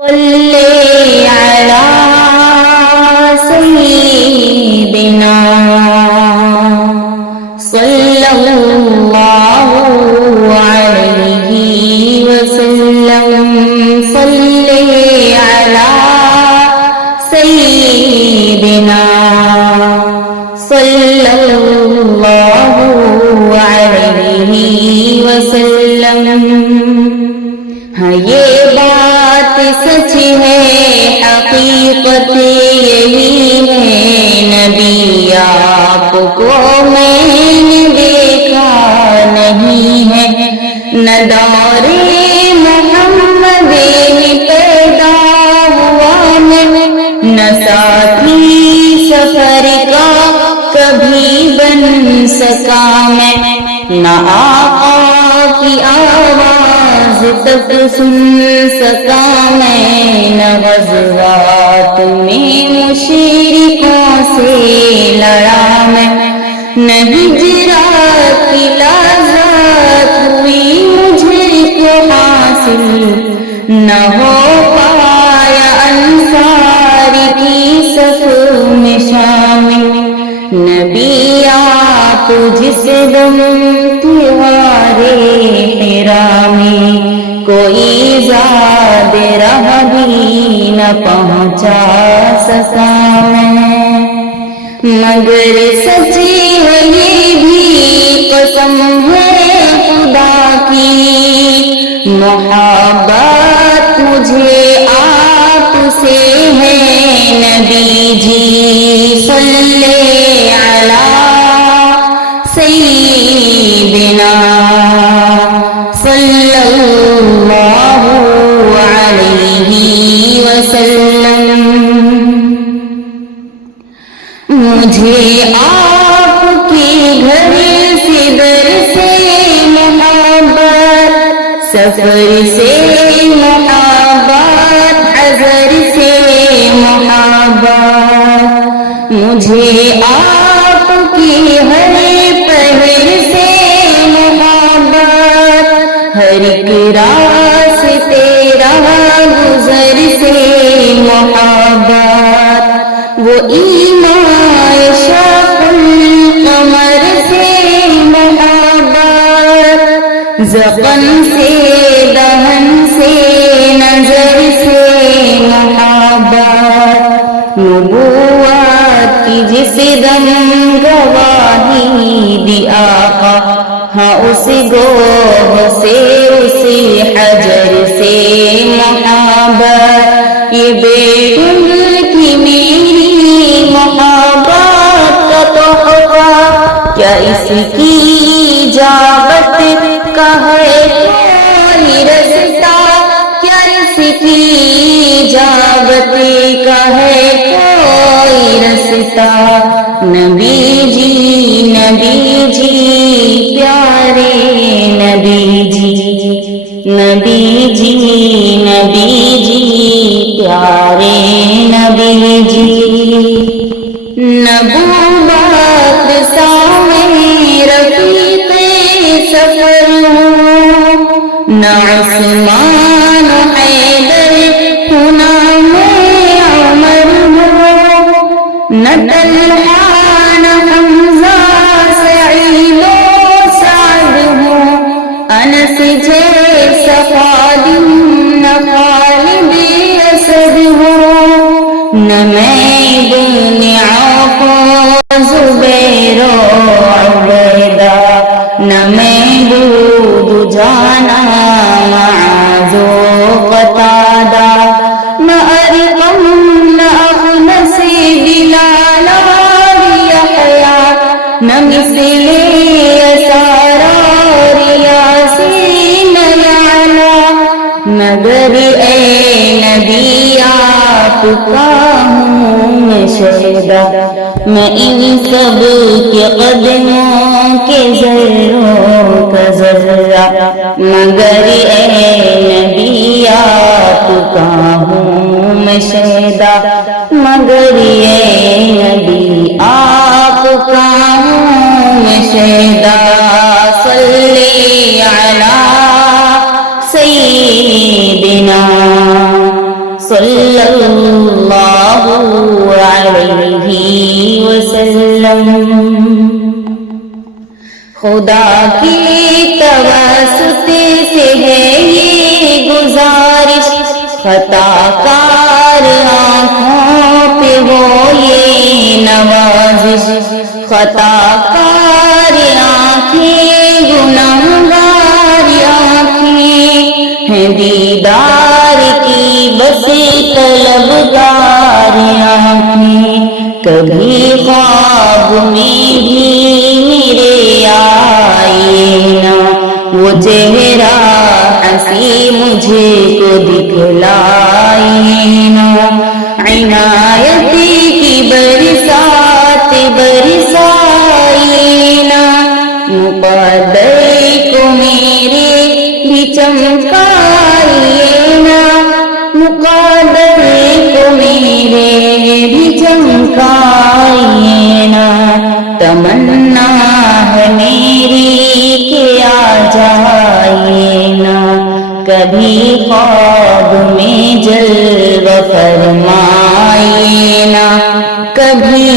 صلی علی سیدنا صلی اللہ علیہ وسلم صلی علی سیدنا صلی اللہ علیہ وسلم۔ ہاں یہ بات سچ ہے، حقیقت یہی ہے، نبی آپ کو میں نے دیکھا نہیں ہے، نہ دور محمد میں پیدا ہوا میں، نہ ساتھی سفر کا کبھی بن سکا میں، نہ آقا کی آواز تک سن سکا میں، نہ غزوات میں مشرکوں سے لڑا میں، نہ ہجرات کی لذت ہوئی مجھے کو حاصل، نہ ہو پایا انصار کی صف میں شامل، نبی آپ جس دم تیوارے حرا میں، کوئی زاد راہ بھی نہ پہنچا سکا میں، مگر سچی ہے یہ بھی قسم ہے خدا کی، محبت مجھے آپ سے ہے، نبی جی صلی علی سیدنا صلی اللہ علیہ وسلم۔ مجھے آپ کے گھر سے در سے محبت، سفر سے محبت، حضر سے محبت، مجھے آپ کی ہر پہر سے محبت، ہر ایک راستے راہ گزر سے محبت، وہ ایمان شاق القمر سے محبت، زبان سے دہن سے نظر سے محبت، نبوت کی جس دم گواہی دی آقا، ہاں اس گوہ سے اسی حجر سے محبت، یہ بیٹن کی میری محبت کا تحفہ، کیا اس کی اجابت کا ہے کوئی رستہ، کیا اس کی اجابت کا ہے کوئی رستہ، نبی جی پیارے نبی جی، نبی جی پیارے نبی جی، نبوت سامنے رفیق سفر ہوں، نہ عثمان حیدر ہونا میں عمر ہوں، نہ طلحہ نہ حمزہ سعید و سعد ہوں، انس جیسا خادم نہ خالد اسد ہوں، نہ میں بن عوف و زبیر و عبیدہ، نہ میں بود جانا معاذ و قتادہ، نہ ارقم نہ اخنس بلال و یحییٰ، نہ مثل یسار اور یاسین یعلا، مگر اے نبی آپ کا ہوں میں شہدا، میں ان سب کے قدموں کے ذروں کا ذرہ، مگر اے نبی آپ کا ہوں میں شہدا، مگر اے نبی آپ کا ہوں میں شہدا، صلی علی سیدنا خدا کی توسط سے ہے یہ گزارش، خطا کار آنکھوں پہ ہو یہ نوازش، خطا کار آنکھیں گنہگار آنکھیں ہیں دیدار کی بس طلبگار آنکھیں، کبھی خواب میں بھی میرے آئے نا وہ چہرہ ہنسی مجھے کو دکھلائے نا، عنایت کی برسات برسائے نا، مقدر کو میرے بھی چمکائے نا، مقدر کو میرے بھی چمکائے نا، تمنا ہے میری کہ آ جائے نا، کبھی خواب میں جلوہ فرمائے نا، کبھی